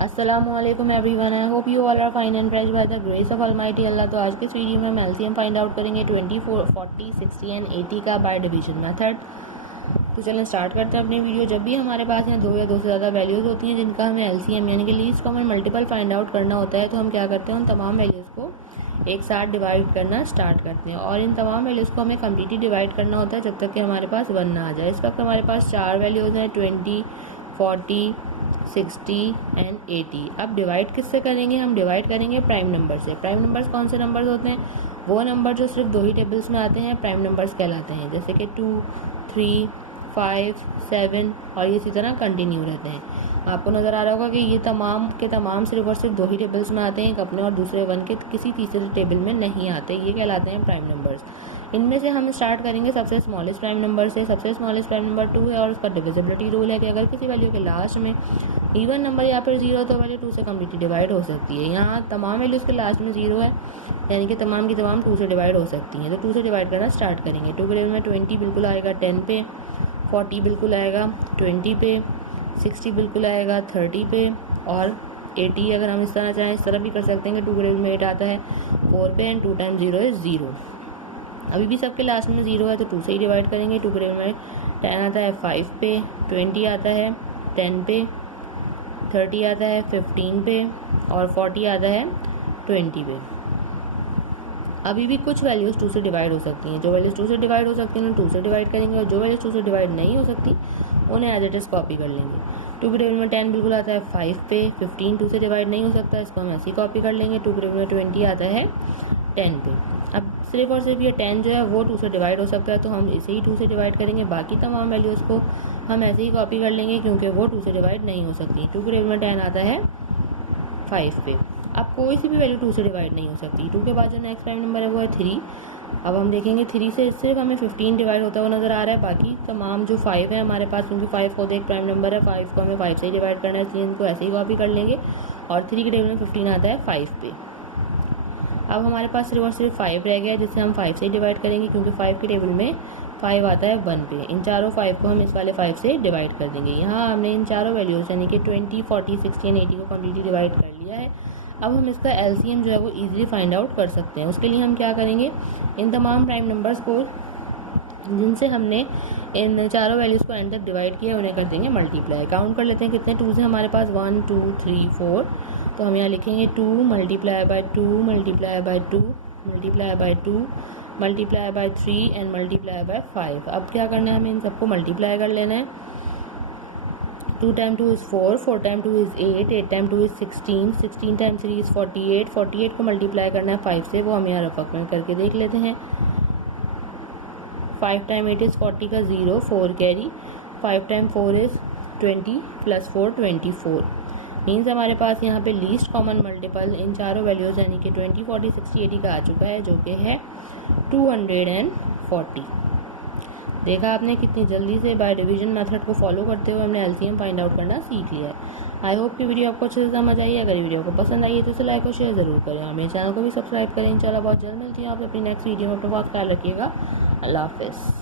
अस्सलामुअलैकुम everyone, I hope you all are fine and blessed by the grace of almighty Allah. तो आज के इस वीडियो में हम एलसीएम फाइंड आउट करेंगे 24, 40, 60 एंड 80 का बाय डिवीजन मेथड। तो चलें स्टार्ट करते हैं अपनी वीडियो। जब भी हमारे पास यहाँ दो या दो से ज़्यादा वैल्यूज़ होती हैं जिनका हमें एलसीएम यानी कि least common multiple find out करना होता है, तो हम क्या करते हैं, उन तमाम वैल्यूज़ को एक साथ डिवाइड करना स्टार्ट करते हैं। और इन तमाम वैल्यूज़ को हमें कम्प्लीटली डिवाइड करना होता है जब तक कि हमारे पास 1 ना आ जाए। इस वक्त हमारे पास 4 वैल्यूज़ हैं, 20, 40, 60 एंड 80। अब डिवाइड किससे करेंगे? हम डिवाइड करेंगे प्राइम नंबर से। प्राइम नंबर्स कौन से नंबर्स होते हैं? वो नंबर जो सिर्फ दो ही टेबल्स में आते हैं प्राइम नंबर्स कहलाते हैं, जैसे कि 2, 3, 5, 7 और ये इसी तरह कंटिन्यू रहते हैं। आपको नज़र आ रहा होगा कि ये तमाम के तमाम सिर्फ और सिर्फ दो ही टेबल्स में आते हैं, एक अपने और दूसरे वन के किसी तीसरे टेबल में नहीं आते। ये कहलाते हैं प्राइम नंबर्स। इनमें से हम स्टार्ट करेंगे सबसे स्मॉलेस्ट प्राइम नंबर से। सबसे स्मॉलेस्ट प्राइम नंबर 2 है और उसका डिविजिबिलिटी रूल है कि अगर किसी वैल्यू के लास्ट में इवन नंबर या फिर 0 तो वैल्यू 2 से कम्प्लीटली डिवाइड हो सकती है। यहाँ तमाम वैल्यूज़ के लास्ट में 0 है, यानी कि तमाम की तमाम 2 से डिवाइड हो सकती हैं। तो 2 से डिवाइड करना स्टार्ट करेंगे। 2 के टेबल में 20 बिल्कुल आएगा 10 पे, 40 बिल्कुल आएगा 20 पे, 60 बिल्कुल आएगा 30 पे और 80 अगर हम इस तरह चाहें इस तरह भी कर सकते हैं कि 2 के टेबल में 8 आता है 4 पे एंड 2 टाइम्स 0 इज़ 0। अभी भी सबके लास्ट में 0 है तो 2 से ही डिवाइड करेंगे। 2 के टेबल में 10 आता है 5 पे, 20 आता है 10 पे, 30 आता है 15 पे और 40 आता है 20 पे। अभी भी कुछ वैल्यूज़ 2 से डिवाइड हो सकती हैं। जो वैल्यूज़ 2 से डिवाइड हो सकती हैं उन्हें 2 से डिवाइड करेंगे और जो वैल्यूज़ 2 से डिवाइड नहीं हो सकती उन्हें एज इट इज़ कॉपी कर लेंगे। 2 के टेबल में 10 बिल्कुल आता है 5 पे, 15 2 से डिवाइड नहीं हो सकता, इसको हम ऐसे ही कॉपी कर लेंगे। 2 के टेबल में 20 आता है 10 पे। अब सिर्फ और सिर्फ ये 10 जो है वो 2 से डिवाइड हो सकता है, तो हम इसे ही 2 से डिवाइड करेंगे। बाकी तमाम वैल्यूज़ को हम ऐसे ही कॉपी कर लेंगे क्योंकि वो 2 से डिवाइड नहीं हो सकती। 2 के टेबल में 10 आता है 5 पे। अब कोई सी भी वैल्यू 2 से डिवाइड नहीं हो सकती। 2 के बाद जो नेक्स्ट प्राइम नंबर है वो है 3। अब हम देखेंगे 3 से सिर्फ हमें 15 डिवाइड होता हुआ नज़र आ रहा है। बाकी तमाम जो 5 है हमारे पास, क्योंकि 5 खुद एक प्राइम नंबर है, 5 को हमें 5 से ही डिवाइड करना है, इसलिए इनको ऐसे ही कॉपी कर लेंगे। और 3 के टेबल में 15 आता है 5 पे। अब हमारे पास सिर्फ और सिर्फ 5 रह गया जिससे हम 5 से ही डिवाइड करेंगे, क्योंकि 5 के टेबल में 5 आता है 1 पे। इन चारों 5 को हम इस वाले 5 से डिवाइड कर देंगे। यहाँ हमने इन चारों वैल्यूज़ यानी कि 20, 40, 60 एंड 80 को कम्प्लीटली डिवाइड कर लिया है। अब हम इसका एलसीएम जो है वो ईजिली फाइंड आउट कर सकते हैं। उसके लिए हम क्या करेंगे, इन तमाम प्राइम नंबर्स को जिनसे हमने इन चारों वैल्यूज़ को एंड तक डिवाइड किया उन्हें कर देंगे मल्टीप्लाई। काउंट कर लेते हैं कितने 2 से हमारे पास 1, 2, 3, 4। तो हम यहाँ लिखेंगे 2 multiply by 2 multiply by 2 multiply by 2 multiply by 3 and multiply by 5। अब क्या करना है, हमें इन सबको मल्टीप्लाई कर लेना है। 2 time 2 is 4, 4 time 2 is 8, 8 time 2 is 16, 16 time 3 is 48, 48 को मल्टीप्लाई करना है 5 से, वो हम यहाँ रफ में करके देख लेते हैं। 5 टाइम 8 इज़ 40 का 0, 4 carry, 5 time 4 is 20 plus 4 24। Means हमारे पास यहाँ पे लीस्ट कॉमन मल्टीपल इन चारों वैल्यूज़ यानी कि 20, 40, 60, 80 का आ चुका है, जो कि है 240। देखा आपने कितनी जल्दी से बाय डिवीजन मेथड को फॉलो करते हुए हमने एलसीएम फाइंड आउट करना सीख लिया है। आई होप कि वीडियो आपको अच्छे से समझ आई है। अगर वीडियो को पसंद आई है तो उसे लाइक और शेयर ज़रूर करें और मेरे चैनल को भी सब्सक्राइब करें। इंशाल्लाह बहुत जल्द मिलती है। आप अपनी नेक्स्ट वीडियो में अपना बहुत ख्याल रखिएगा। अल्लाह हाफ़िज़।